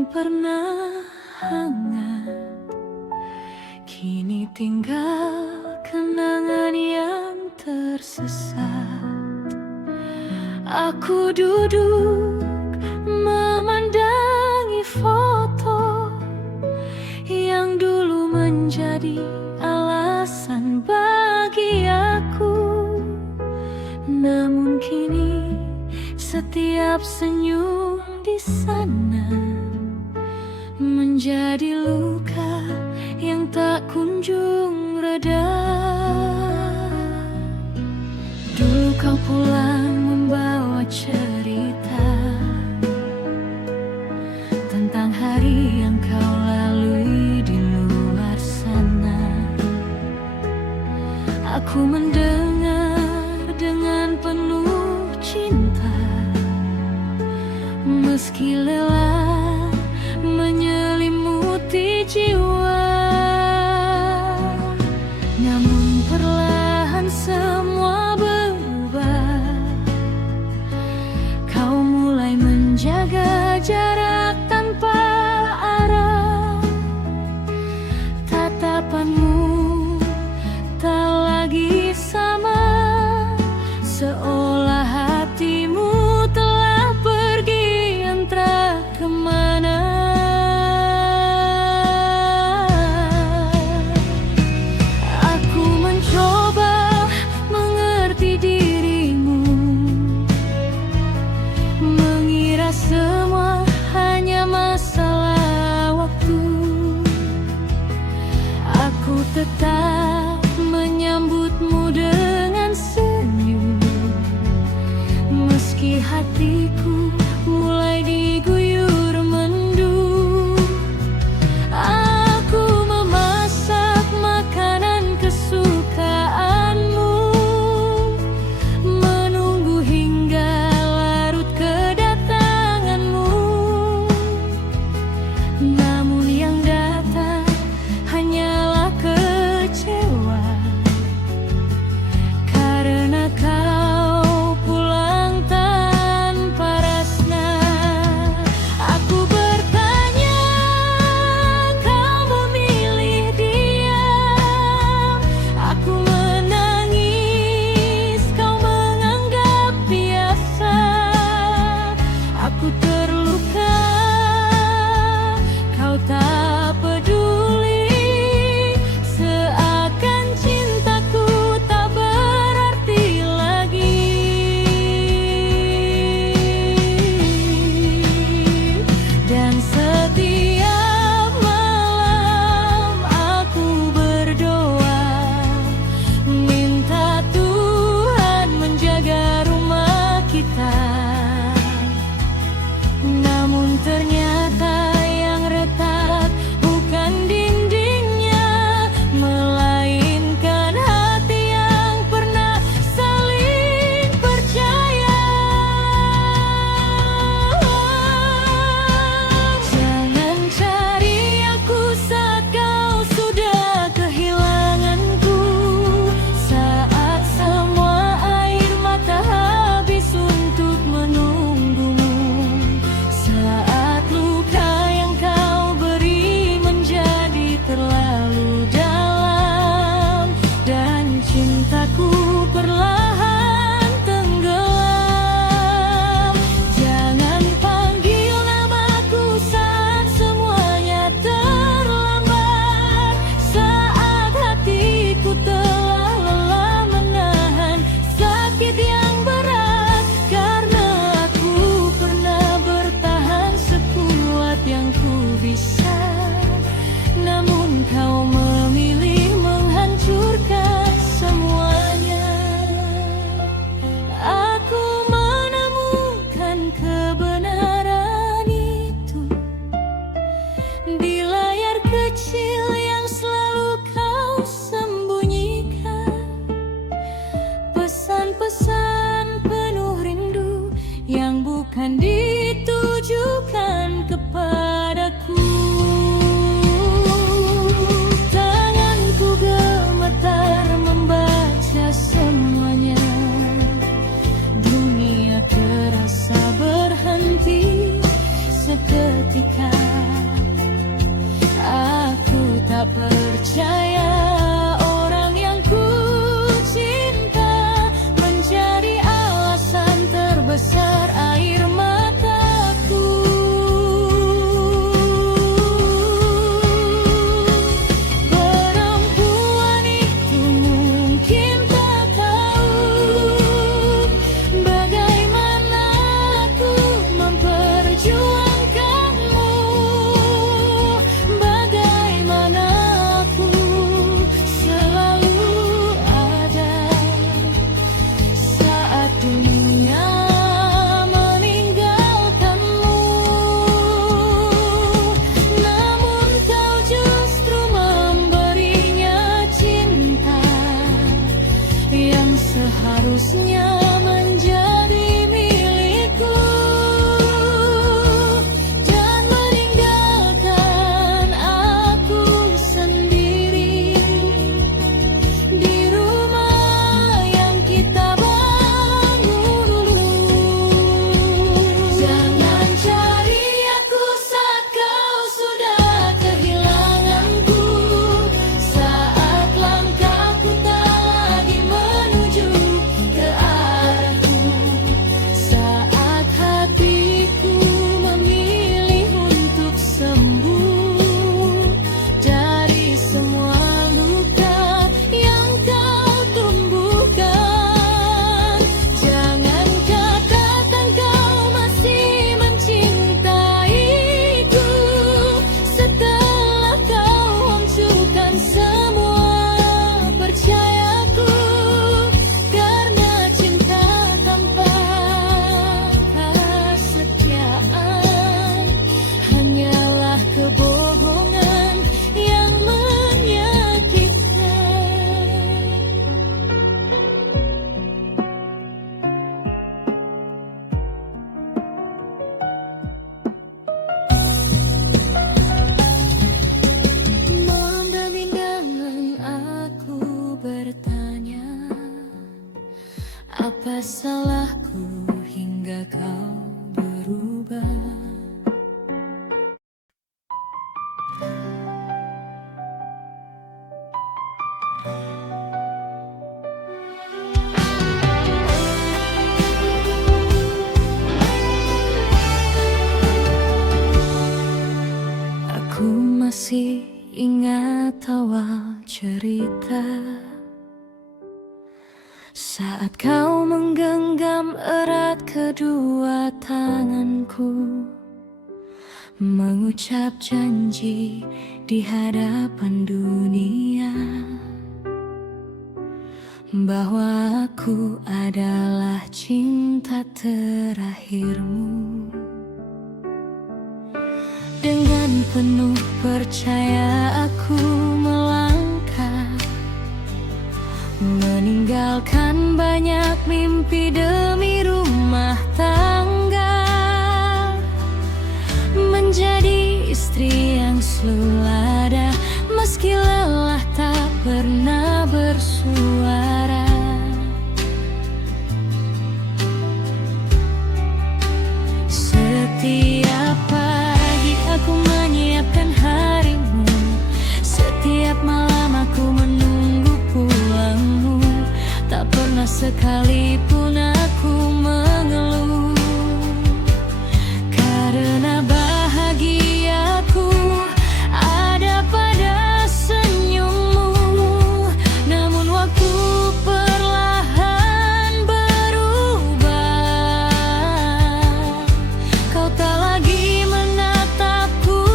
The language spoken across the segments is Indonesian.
yang pernah hangat, kini tinggal kenangan yang tersesat. Aku duduk memandangi foto yang dulu menjadi alasan bagi aku. Namun kini setiap senyum di sana menjadi luka yang tak kunjung reda. Dulu kau pulang membawa cerita tentang hari yang kau lalui di luar sana. Aku mendengar dengan penuh cinta, meski lelah menyelimuti jiwa. Namun perlahan semua berubah. Kau mulai menjaga jarak tanpa arah. Apa salahku hingga kau berubah? Aku masih ingat awal cerita, saat kau menggenggam erat kedua tanganku, mengucap janji di hadapan dunia bahwa aku adalah cinta terakhirmu. Dengan penuh percaya aku melangkah, meninggalkan banyak mimpi demi rumah tangga, menjadi istri yang selada meski lelah tak pernah bersuara. Setiap pagi aku menyiapkan harimu, setiap malam aku menunggu pulangmu. Tak pernah sekalipun aku mengeluh, karena bahagiaku ada pada senyummu. Namun waktu perlahan berubah, kau tak lagi menatapku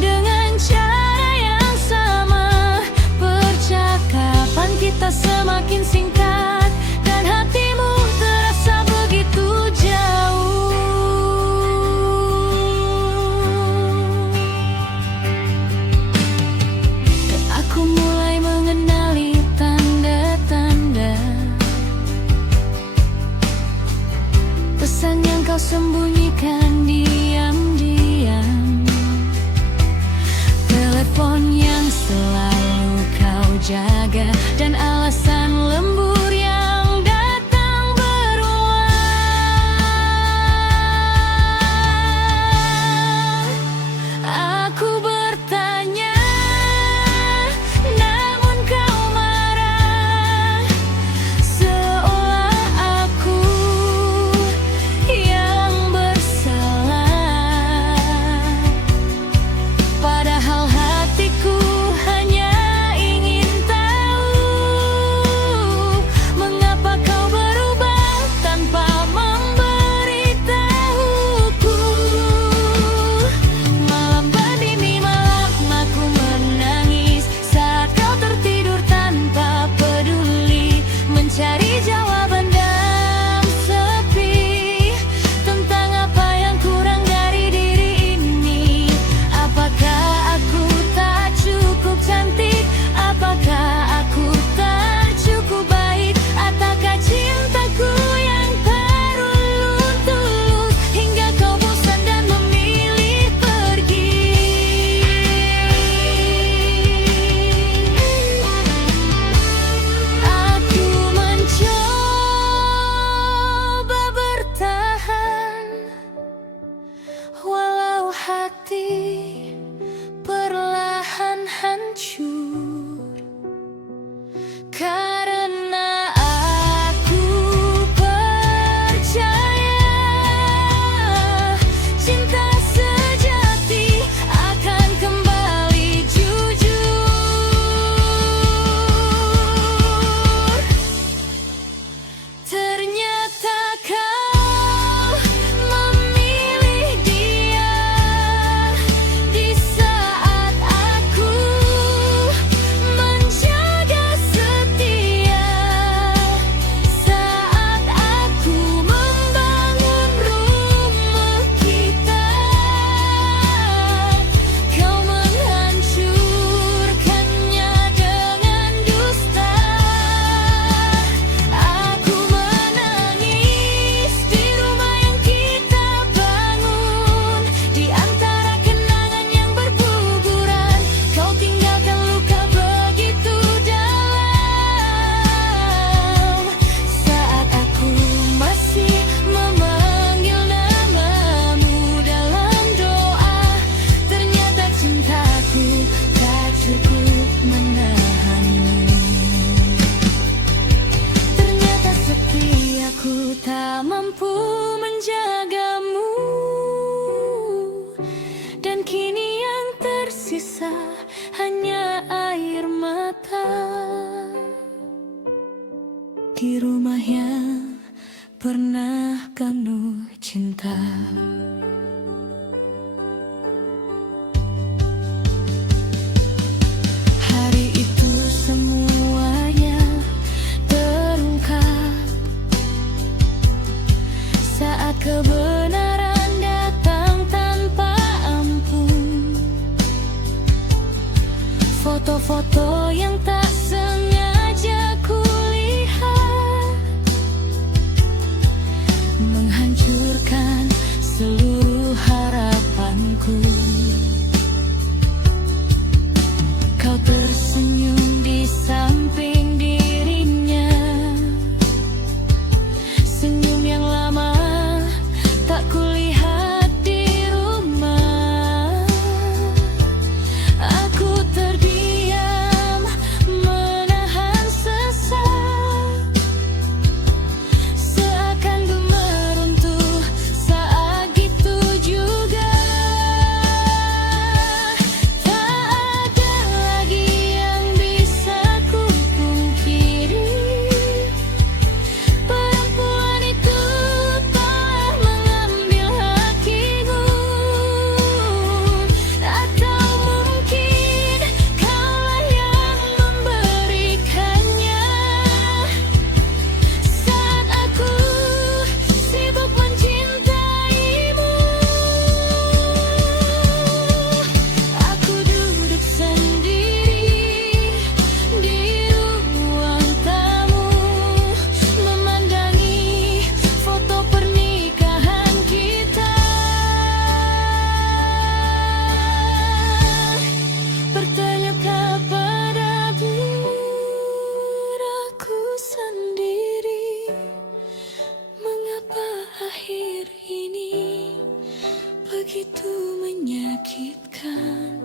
dengan cara yang sama. Percakapan kita semakin singkat dan hatimu terasa begitu jauh. Aku mulai mengenali tanda-tanda pesan yang kau sembunyikan diam-diam, telepon yang selalu kau jaga, dan alasan lembur yang datang berulang. Aku bertanya, namun kau marah, seolah aku yang bersalah. Padahal hatiku hanya ingin tahu, mengapa kau berubah tanpa memberitahuku. Malam berdini malam aku menangis saat kau tertidur tanpa peduli, mencari jawaban dalam sepi tentang apa yang kurang dari diri ini. Apakah aku tak cukup cantik? Apakah aku tak cukup baik? Ataukah cintaku yang terulur-tulus hingga kau bosan dan memilih pergi? Aku mencoba bertahan, walau hati perlahan hancur, karena aku percaya cinta sejati akan kembali jujur. Ternyata kau memilih dia di rumah yang pernah penuh cinta. Hari itu semuanya terungkap saat kebenaran datang tanpa ampun. Foto-foto yang tak sengaja kulihat menghancurkan seluruh harapanku. Kau tersenyum di samping dirinya, senyum yang lama tak kulihat di rumah. Aku terdiam menahan sesak, seakan gemer runtuh saat itu juga. Tak ada lagi yang bisa ku pungkiri, perempuan itu telah mengambil hatiku. Atau mungkin kaulah yang memberikannya saat aku sibuk mencintaimu. Aku duduk sendiri di ruang tamu, memandangi foto pernikahan kita. Bertanya kepada diriku sendiri, mengapa akhir ini begitu menyakitkan?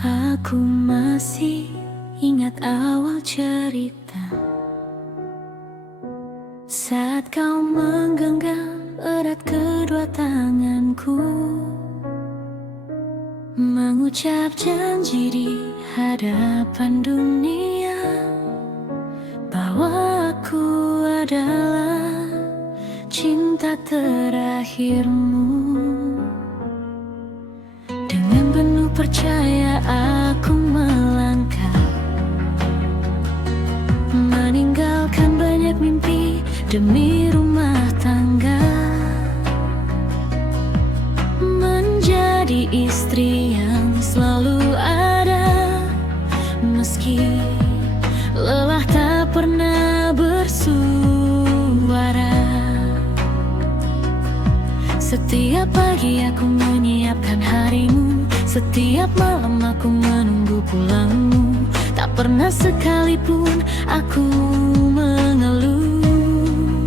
Aku masih ingat awal cerita saat kau menggenggam erat kedua tanganku, mengucap janji di hadapan dunia bahwa aku adalah cinta terakhirmu. Dengan penuh percaya aku melangkah, meninggalkan banyak mimpi demi rumah tangga, menjadi istri yang selalu ada, meski lelah tak pernah bersuara. Setiap pagi aku menyiapkan harimu, setiap malam aku menunggu pulangmu. Tak pernah sekalipun aku mengeluh,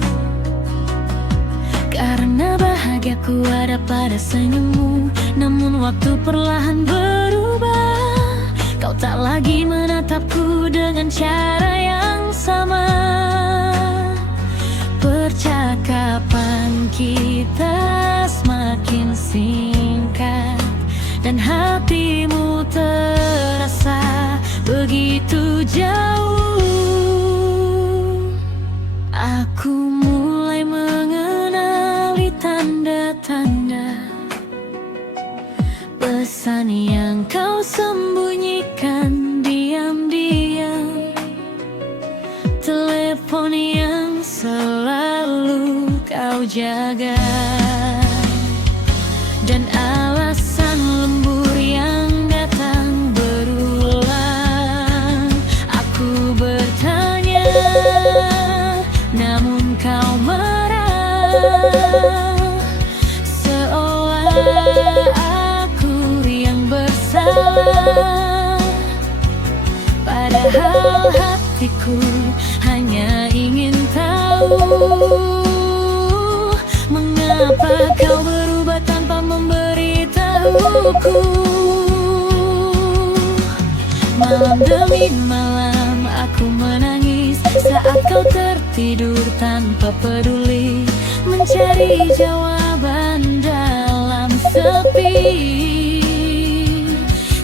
karena bahagiaku ada pada senyummu. Namun waktu perlahan berubah, kau tak lagi menatapku dengan cara yang sama. Percakapan kita semakin singkat dan hatimu terasa begitu jauh. Aku mulai mengenali tanda-tanda pesan yang kau sembunyikan diam-diam, telepon yang selalu kau jaga, dan alasan lembur yang datang berulang. Aku bertanya, namun kau marah, seolah aku yang bersalah. Padahal hatiku hanya ingin tahu, mengapa kau berubah tanpa memberitahuku. Malam demi malam aku menangis saat kau tertidur tanpa peduli, mencari jawaban dalam sepi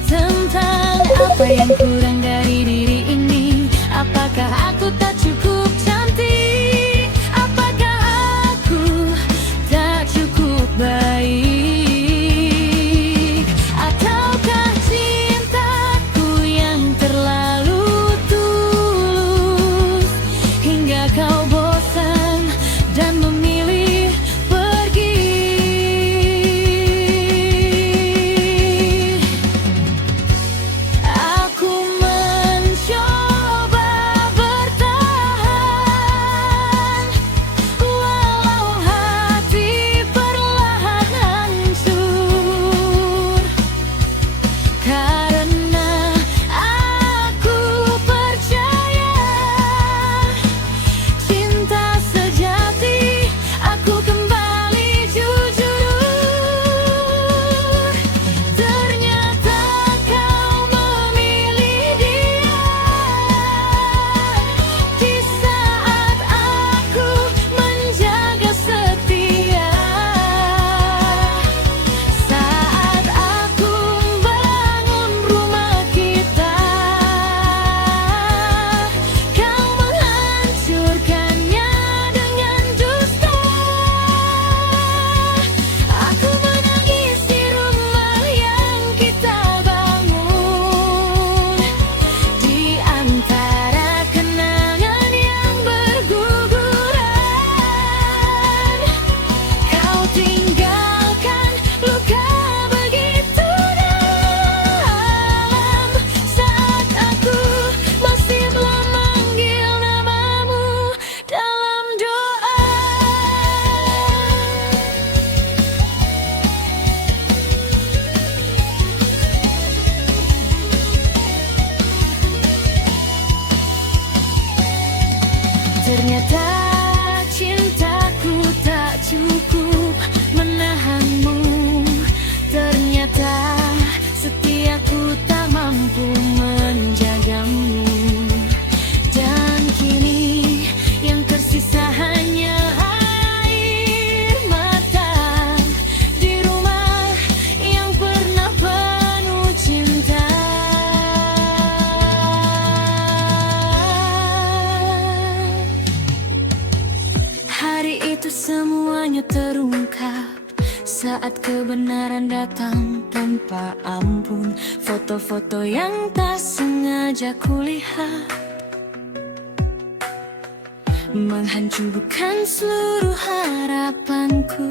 tentang apa yang kurang dari diri ini. Apakah aku tak cukup cantik? Apakah aku tak cukup baik? Ataukah cintaku yang terlalu tulus hingga kau bosan dan memilih pergi? Aku mencoba bertahan walau hati perlahan hancur, karena aku percaya cinta sejati. Aku kembali jujur, ternyata kau memilih dia di saat aku menjaga setia. Saat aku bangun rumah kita, kau menghancurkannya dengan dusta. Aku menangis di rumah yang kita bangun, di antara kenangan yang berguguran. Kau tinggalkan luka begitu dalam saat aku masih belum manggil namamu dalam doa. Ternyata cintaku tak cukup menahanmu. Ternyata setiaku tak mampu menjagamu. Dan kini yang tersisa hanya air mata di rumah yang pernah penuh cinta. Hari itu semuanya terungkap saat kebenaran datang tanpa ampun. Foto-foto yang tak sengaja kulihat menghancurkan seluruh harapanku.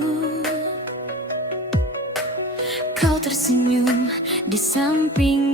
Kau tersenyum di samping